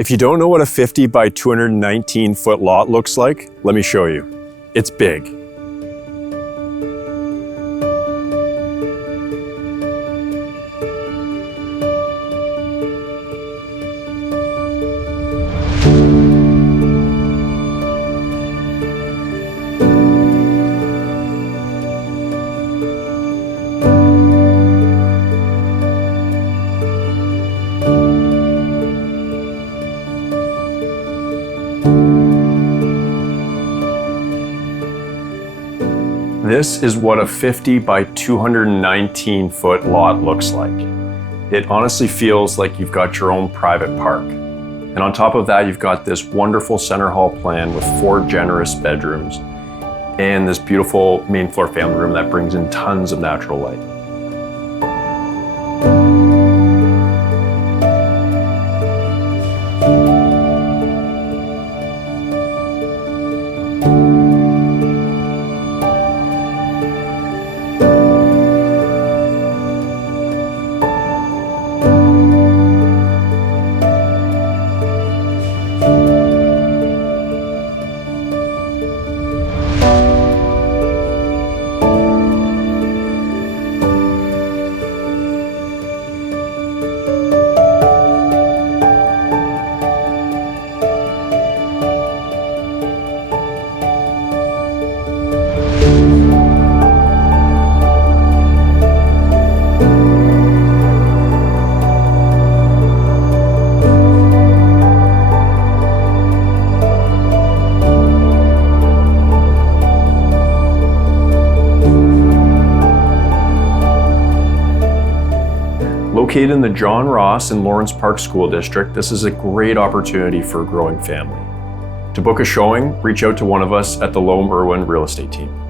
If you don't know what a 50 by 219 foot lot looks like, let me show you. It's big. This is what a 50 by 219 foot lot looks like. It honestly feels like you've got your own private park. And on top of that, you've got this wonderful center hall plan with 4 generous bedrooms and this beautiful main floor family room that brings in tons of natural light. Located in the John Ross and Lawrence Park School District, this is a great opportunity for a growing family. To book a showing, reach out to one of us at the Loam Irwin Real Estate Team.